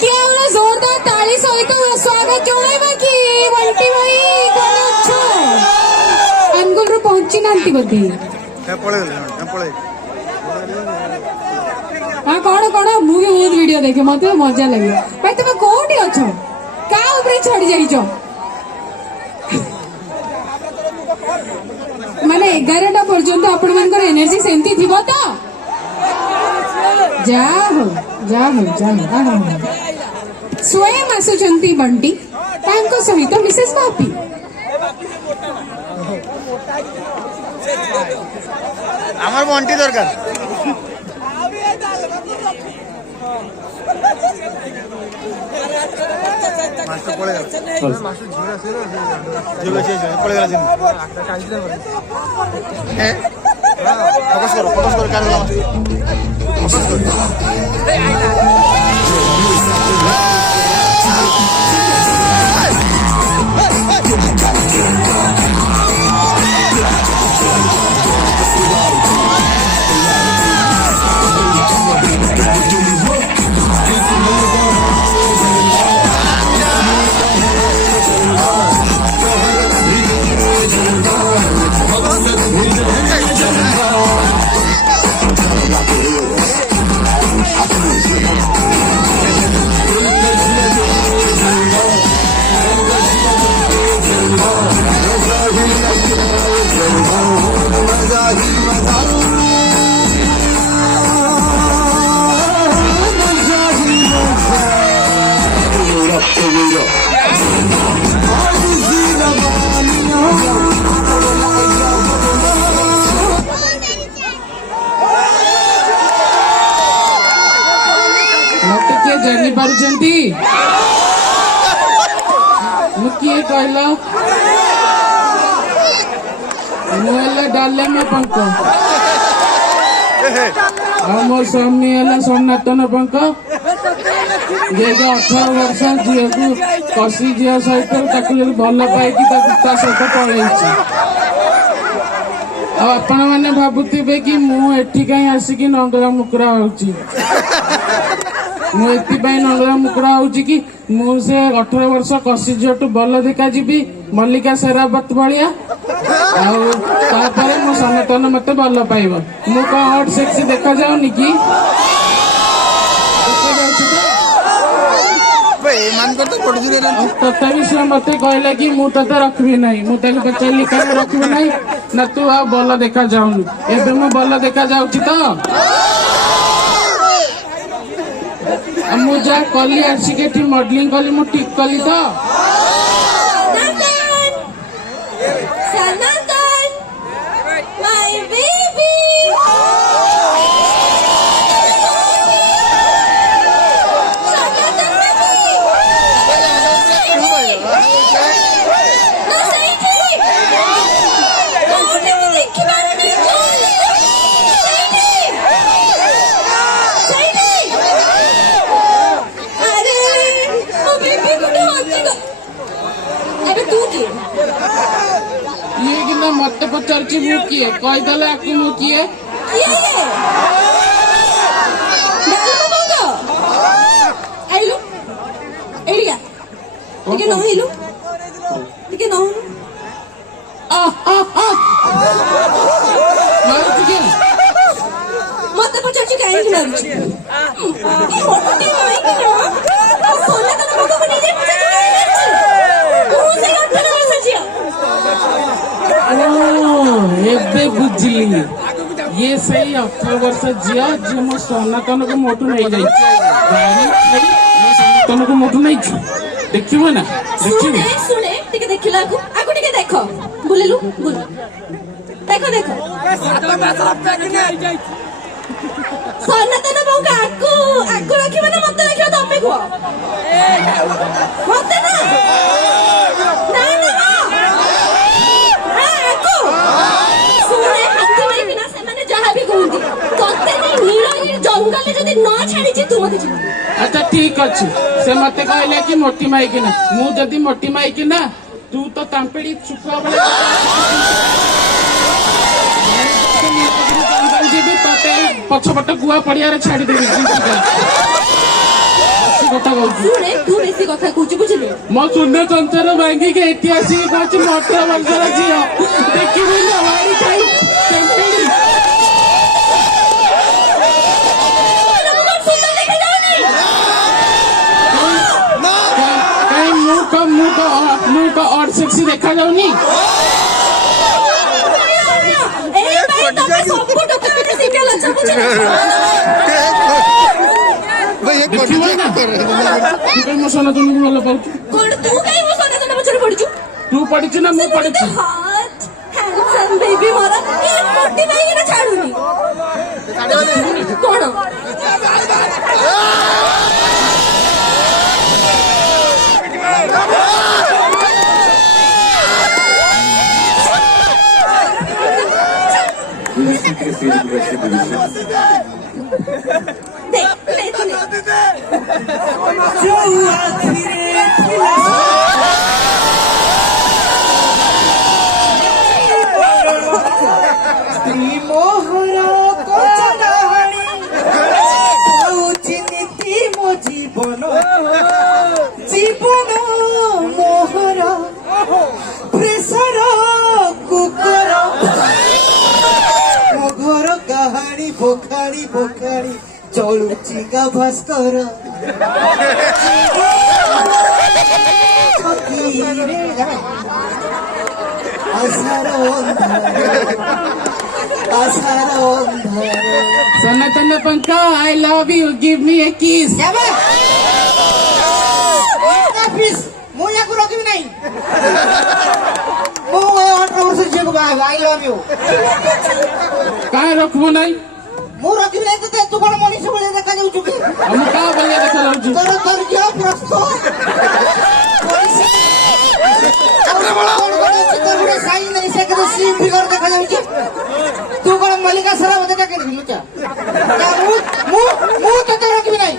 ଟିକେ ଆମେ जोरदार ताली सहित स्वागत जणाइबा कि बंटी भाई कोन अछ अंगुल रो पहुंची नांती बदी हां कोन मु भी बहुत वीडियो देखे मते मजा लगे भाई तुम कोठी अछ का ऊपर छड़ी जाइछो माने 11टा पर्यंत आपण मानकर एनर्जी सेंती थिबो त जा हो स्वयं आसुचंती बंटी तांको सहित मिसेस बापी আমার বন্টি দরকার মাস্টার পড়ে গেল মাস্টার ঝুলে ছিল পড়ে গেল হ্যাঁ ফোকাস করো কাজ করো ফোকাস করো जानी पारुचंती किए कहला मुला डाले में पंख मोर स्वामी है सनातन पंख जे 18 वर्ष झील को कसी झील सहित भल पाई सहित पलि आपण मैंने भावुवे कि मुझे कहीं आसिक नंगरा मुकरा होची मुझे नंगरा मुकड़ा हूँ कि मुझे 18 वर्ष कसी झीठू भल देखा जी मल्लिका शेरावत भाया मो सनातन मत भल पाइब मु कौन हट सेक्सी देखा जाऊनी कि तथापि से मत कहला कि मु ते रखी ना मुझे पचारि कहीं रखी ना ना तू आ भल देखा जाऊनु एबे मु भल देखा जाऊँ तो मुझे कली आसिक मॉडलिंग कली मु ठीक कली तो मत पचार किए कहीदे आपको मु किए मत पचार एबे बुझली ये सही 18 वर्ष झील जी मो सनातन को मोटू नहीं जाई सनातन को मोटू नहीं देखिबो ना सुने सुने टिके देखिला को आको टिके देखो बुलेलु बुल देखो देखो सनातन बंका आको रखिबो ना मत रखिबो तमे को मत ना ना ना अच्छा ठीक अच्छे से मत कहले कि मोटी माइकिना मु जदि मोटी माइकिना तू तो तांपेड़ी चुका पछपट गुआ पड़िया छाड़ी देवी କଥା କହୁଛୁ ଶୁଣେ ତୁ ବେଶୀ କଥା କହୁଛୁ ବୁଝିଲୁ। ମୋ ଶୂନ୍ୟ ଚଞ୍ଚର ଭାଙ୍ଗିକି ଏଠି ଆସିକି କହୁଛି ମୋ 18 ବର୍ଷର ଝିଅ ଦେଖିବି ନା ବାଡ଼ି ଖାଇ କେମିତି ମୁଁ ଅଡ୍ ସେକ୍ସି ଦେଖା ଯାଉନି। ଦେଖିବ ନା ତୁ ମୋ ସନାତନକୁ ଭଲ ପାଉଛୁ ତୁ ପଢିଛୁ ନା ମୁଁ ପଢିଛି କଣ ସ୍ତ୍ରୀ ମୋହର କଚାହାଣୀ ହଉଛି ନୀତି ମୋ ଜୀବନ ଜୀବନ ମୋହର ପ୍ରେସର କୁକର ମୋ ଘର କାହାଣୀ ବୋକାଣୀ ବୋକାଣୀ ଚଳୁଛି ଗାଭାସ୍କର ଆଶାର ସନାତନ ପଙ୍କ ଆଇ ଲଭ୍ ୟୁ ଗିଭ୍ ମି ଏ କିସ୍ ମୁଁ ୟାକୁ ରଖିବି ନାହିଁ ମୁଁ 18 ବର୍ଷ ଝିଅକୁ ବାହା ଆଇ ଲଭ୍ ୟୁ କାହିଁ ରଖିବୁ ନାହିଁ ମୁଁ ରଖିବି ନାହିଁ ତତେ ତୁ କଣ ମଣିଷ ଭଳିଆ ଦେଖାଯାଉଛୁ କି ମୁଁ କାହା ଭଳିଆ ଦେଖାଯାଉଛି ତୋର ଧୈର୍ଯ୍ୟ ପ୍ରସ୍ତ ଦେଖାଯାଉଛି ତୁ କଣ ମଲ୍ଲିକା ସେରାବତୀ ଡାକିଲି ଲୁଚା ମୁଁ ତତେ ରଖିବି ନାହିଁ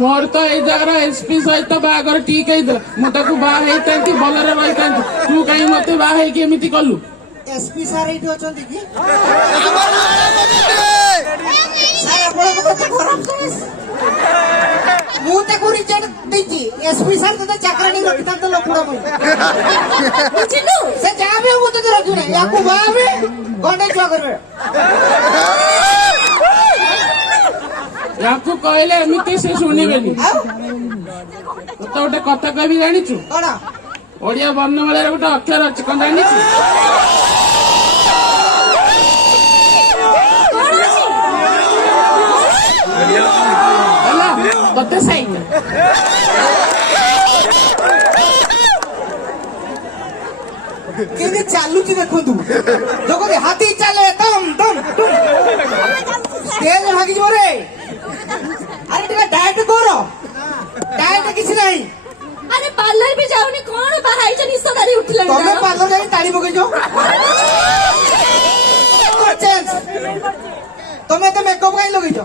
ମୋର ତ ଏଇ ଜାଗାର ଏସପି ସହିତ ବାହାଘର ଠିକ ହେଇଥିଲା ମୁଁ ତାକୁ ବାହା ହେଇଥାନ୍ତି ଭଲରେ ରହିଥାନ୍ତି ତୁ କାହିଁ ମତେ ବାହା ହେଇକି ଏମିତି କଲୁ ଏସପି ସାର୍ ଏଇଠି ଅଛନ୍ତି କି ସାର୍ ଆପଣଙ୍କ ଖରାପ ମୁଁ ତାକୁ ରିଜେକ୍ଟ ଦେଇଛି ଏସପି ସାର୍ ତତେ ଚାକରାଣୀ ରଖିଥାନ୍ତ ଲୋକଡ଼ା ବୁଝିଲୁ ସେ ଯାହା ବି ମୁଁ ତତେ ରଖିବି ନାହିଁ ୟାକୁ ବାହା ବି ଗଣ୍ଡେ ଛୁଆ କରିବେ ୟାକୁ କହିଲେ ଏମିତି ସେ ଶୁଣିବେନି ତତେ ଗୋଟେ କଥା କହିବି ଜାଣିଛୁ କଣ ଓଡିଆ ବର୍ଣ୍ଣମାଳାରେ ଗୋଟେ ଅକ୍ଷର ଅଛି କଣ ଜାଣିଛୁ ହେଲା ତତେ ସାଇ କେମିତି ଚାଲୁଛି ଦେଖନ୍ତୁ ଜଗତ ହାତୀ ଚାଲେ ଦମ ଦମ ଷ୍ଟେଜ ଭାଙ୍ଗିଯିବ ରେ ଆରେ ଟିକେ ଡାଏଟ କର ଡାଏଟ କିଛି ନାହିଁ ଆରେ ପାର୍ଲର ବି ଯାଉନି କଣ ବାହାଇଛ ନିଶଦାରୀ ଉଠିଲାଣି ତମେ ପାର୍ଲର ଯାଇ ତାଳି ପକେଇଛ ତମେ ଏତେ ମେକଅପ୍ କାହିଁ ଲଗେଇଛ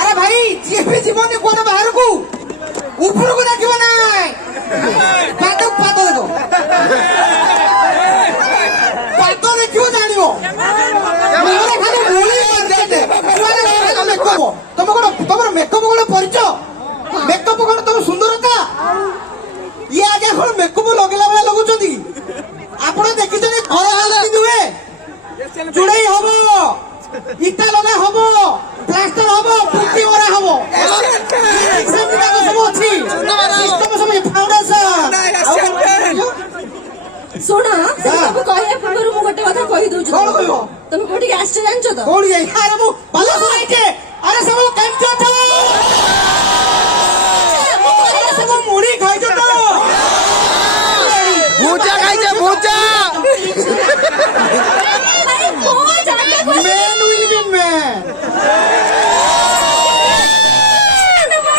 ଆରେ ଭାଇ ଯିଏ ବି ଯିବନି କୁଆଡେ ବାହାରକୁ ଉପରକୁ ଦେଖିବ ନାଇଁ ପାଦ ପାଦ ଦେଖ ପାଦ ଦେଖିବ ଜାଣିବ ଖାଲି ମୁଳି ମେକଅପ ତମେ କଣ ତମର ମେକଅପ କଣ ପରିଚୟ ମେକଅପ କଣ ତମ ସୁନ୍ଦରତା ଇଏ ଆଜ୍ଞା କଣ ମେକଅପ ଲଗେଇଲା ଭଳିଆ ଲଗୁଛନ୍ତି ଆପଣ ଦେଖିଛନ୍ତି ଘର କେମିତି ହୁଏ ଚୁଡେଇ ହବ ଇଟା ଲଗା ହବ ପ୍ଲାଷ୍ଟର ହବ ପୁଟି ମରା ହବ ସବୁ ଅଛି ସବୁ ଫାଉଣ୍ଡେସନ ଶୁଣ ସବୁ କହିବା ପୂର୍ବରୁ ମୁଁ ଗୋଟେ କଥା କହିଦଉଛି କଣ କହିବ ତମେ କୋଉଠିକି ଆସିଛ ଜାଣିଛ ତ କୋଉଠି ଯାଇ ଆରେ ମୁଁ ଭଲ ଶୁଣାଇଛେ ଆରେ ସବୁ କେମିତି ଅଛ ସବୁ ମୁଢି ଖାଇଛ ତ ଭୁଜା ଖାଇଛେ ଭୁଜା Men will be men.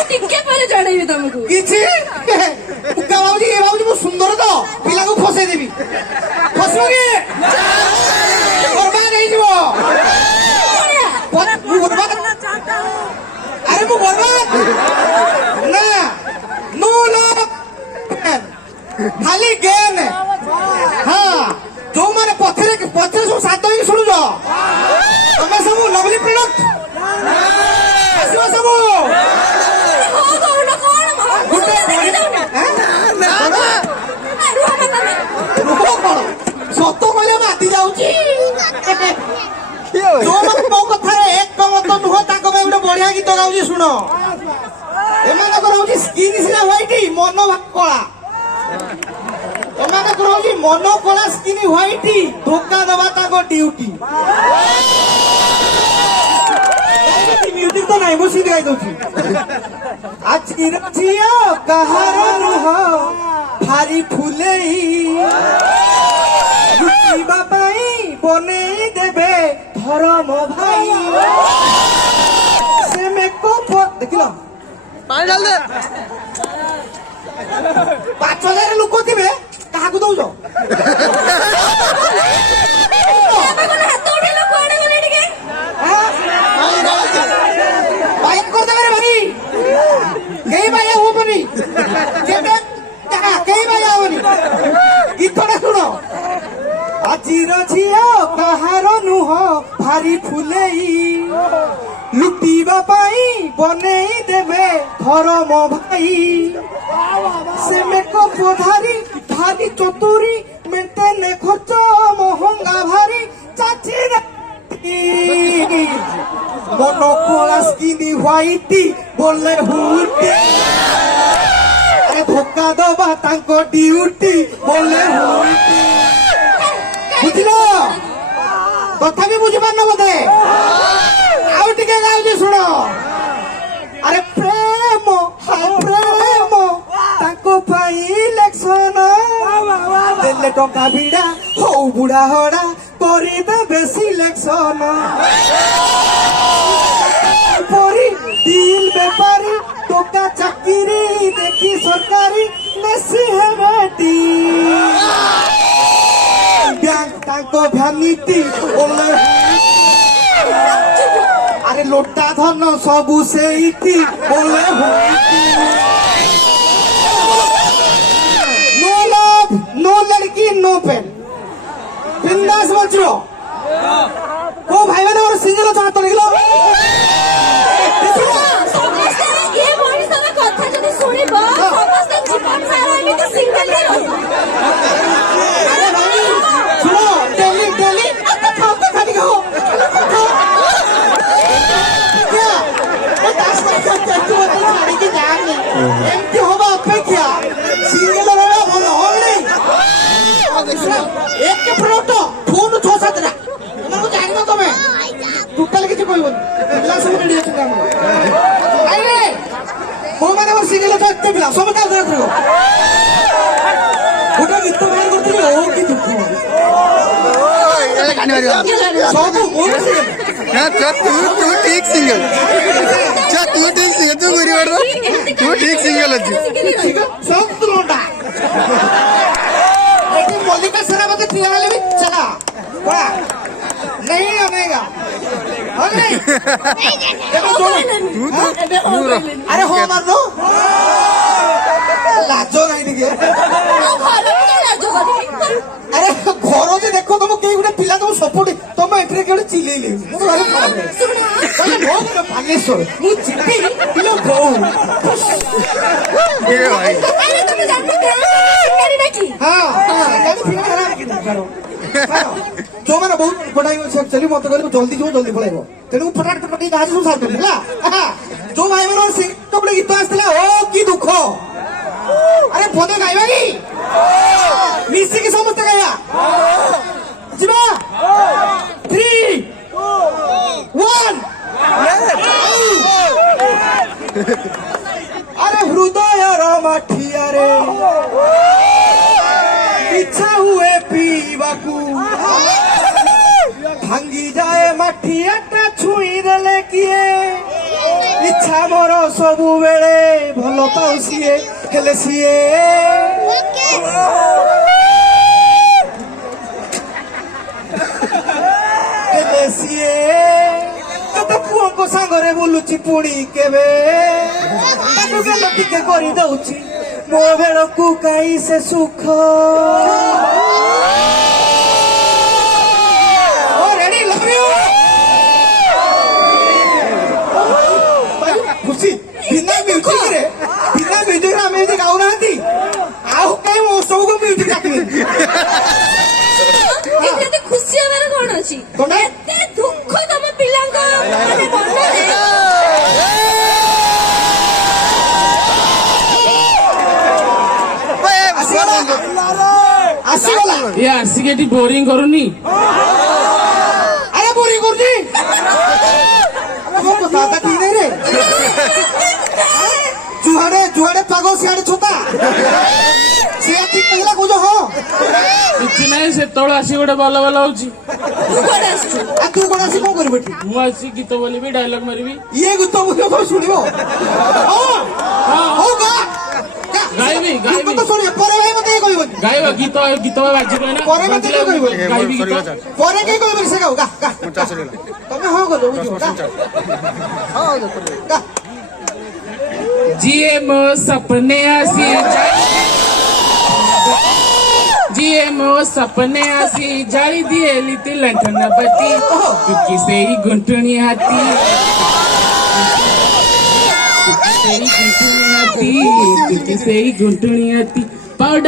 ଟିକେ ପରେ ଜଣେଇବି ତମକୁ କିଛି ଭାବୁଛି ଏ ଭାବୁଛି ମୁଁ ସୁନ୍ଦର ତ ପିଲାକୁ ଫସେଇ ଦେବି ଫସିବ କି ବର୍ବାଦ ହେଇଯିବ ମୁଁ ବର୍ବାଦ ଆରେ ମୁଁ ବର୍ବାଦ ନା नो लव ଖାଲି ଗେନ୍ ହଁ ଯୋଉମାନେ ଯୋଉମାନେ ମୋ କଥାରେ ଏକମତ ନୁହଁ ତାଙ୍କ ପାଇଁ ଗୋଟେ ବଢିଆ ଗୀତ ଗାଉଛି ଶୁଣ। ଏମାନଙ୍କର ହଉଛି ସ୍କିନ୍ ସିନା ହ୍ୱାଇଟ୍ ମନ କଳା। ଏମାନଙ୍କର ହଉଛି ମନ କଳା ସ୍କିନ୍ ହ୍ୱାଇଟ୍ ଧୋକା ଦବା ତାଙ୍କ ଡ୍ୟୁଟି। ମ୍ୟୁଜିକ ତ ନାହିଁ ମୁଁ ସିଏ ଗାଇ ଦଉଛି। ଆଜିର ଝିଅ କାହାର ନୁହଁ ଭାରି ଫୁଲେଇ ଲୁଟିବା ପାଇଁ ବନେଇ ଦେବେ ଧରମ ଭାଇ। ସେ ମେକଅପ୍ ଦେଖିଲ 5,000 ଲୋକ ଥିବେ କାହାକୁ ଦଉଛ? ବାଇକ୍ କରିଦେବେ ରେ ଭାଇ କେହି ବାୟା ହବନି କେବେ କେହି ବାୟା ହବନି। ଗୀତଟା ଶୁଣ। ଆଜିର ଝିଅ କାହାର ନୁହଁ ଭାରି ଫୁଲେଇ ଲୁଟିବା ପାଇଁ ବନେଇ ଦେବେ ଧରମ ଭାଇ। ସେ ମେକଅପ୍ ଧାରି ଭାରି ଚତୁରୀ ମେଣ୍ଟେନେ ଖର୍ଚ୍ଚ ମହଙ୍ଗା ଭାରି ଚାଚିରେ মন কলা স্কিনি হোয়াইটি বললে হুটি আরে ধোকা দবা তাঙ্ক ডিউটি বললে হুটি। বুঝল তথাপি বুঝিপার বোধে আউ টিকে গাউছি শুণ। আরে প্রেম প্রেম তাঙ্ক পাই ইলেকশন দেলে টঙ্কা ভিড়া হউ বুড়া হড়া করিদেবে সিলেকশন পরি দিল বেপারি টোকা চাকরি দেখি সরকারি নেসি হেবেটি ব্যাংক তাঙ্ক ভ্যানিটি বলে আরে লোটা ধন সবু সেইটি বলে নো লাভ নো লড়কি নো পেন বিন্দাস বলছিল। ও ভাই মানে ওর সিঙ্গেল তো হাত লাগিল। শুনো ডেলি ডেলি খালি খাও এমতি হবা অপেক্ষা সিঙ্গেল হওয়া ভালো হলে এক প্রোট ফোন 6-7টা এମାନଙ୍କୁ ଜାଣିନ ତମେ ଟୋଟାଲ କିଛି କହିବନି ପିଲା ସବୁ ରେଡି ଅଛନ୍ତି ଆମର। ଆଇରେ ମୋ ମାନେ ମୋର ସିଙ୍ଗଲ ତ ଏତେ ପିଲା ସବୁ କାହା ଧରା ଧରିବ ଗୋଟେ ଗୀତ ବାହାର କରିଥିଲି ଓ କି ଦୁଃଖ ସବୁ ମୋର ତୁ ଠିକ ସିଙ୍ଗଲ ତୁ ଠିକ ସିଙ୍ଗଲ ତୁ କରିବାର ତୁ ଠିକ ସିଙ୍ଗଲ ଅଛି ସବୁ ଲଣ୍ଡା मल्लिका सेनापति ठिया भी चला बड़ा नहीं आनेगा अरे हो मार दो लाजो नहीं दिखे अरे घर से देखो तुम कई गोटे पिला तुम सपोर्ट तुम एंट्री के चिल्लेइले मुझे भारी खराब तने बहुत भागेश्वर मु चिपी पिलो गो ए भाई अरे तुम जानते हो नाकी हां गाड़ी फिर खराब की करो जो मैंने बहुत पढ़ाई चली मत कर जल्दी जो जल्दी पळाइबो तेनु फटाफट फटाफट जहाज सब साथ देला जो भाई मन सिंग कपड़े गीत आस्थिला ओ की दुख अरे पदे गाइबा की मिसी के समस्त गाया जिबा 3 1 अरे हृदय माठिया रे इच्छा हुए पीवाकू भांगी जाए माठियाटा छुई देले किए इच्छा मोर सबु बेले भल पाउ सिए हेले सिए हेले सिए कते पुओ सांगरे बुलुची पुणी केबे ताकू गेल टिके करी दउची मो बेलकू काई से सुख ओ रेडी लव यू खुशी बिना म्यूजिक रे हमें जे गाउ रहती आउ काई मो सब को म्यूजिक काटबे एते खुशी हमारा कोन अछि कोना एते दुख ଦେଖ ତମ ପିଲାଙ୍କ ମାନେ ମନରେ ଆସିଗଲା ये आरसीके टी बोरिंग करूनी ଆରେ ବୋରି କରୁଛି ମୋ କଥାଟା ଠିକ ନାହିଁ ରେ ଯୁଆଡେ ପାଗ ସିଆଡେ ଛତା ସିଆ ଠିକ କହିଲା କହୁଛ ହଁ କିଛି ନାହିଁ ସେତେବେଳେ ଆସି ଗୋଟେ ଭଲ ଭଲ ହଉଛି ଆଉ ତୁ କଣ ଆସି କଣ କରିବୁ ଏଠି ମୁଁ ଆସି ଗୀତ ବୋଲିବି ଡାଇଲଗ ମାରିବି ଇଏ ଗୀତ ବୋଲିବ କଣ ଶୁଣିବ ହଉ ଗା ଗାଇବି ଗାଇବି ତ ଶୁଣିବ ପରେ ଭାଇ ମତେ ଇଏ କହିବନି ଗାଇବା ଗୀତ ଗୀତ ବାଜିବ ନା ପରେ ମତେ ଇଏ କହିବନି ଗାଇବି ଗୀତ ପରେ କେହି କହିବନି ସେ ଗାଉ ଗା ଗା ତମେ ହଁ କର ବୁଝିବ ଗା जिए मो सपने आसी जिए मो सपने आसी जाली दिए लिती लंठन बत्ती क्योंकि से ही गुंठनी हाथी क्योंकि से ही गुंठनी हाथी पाउडर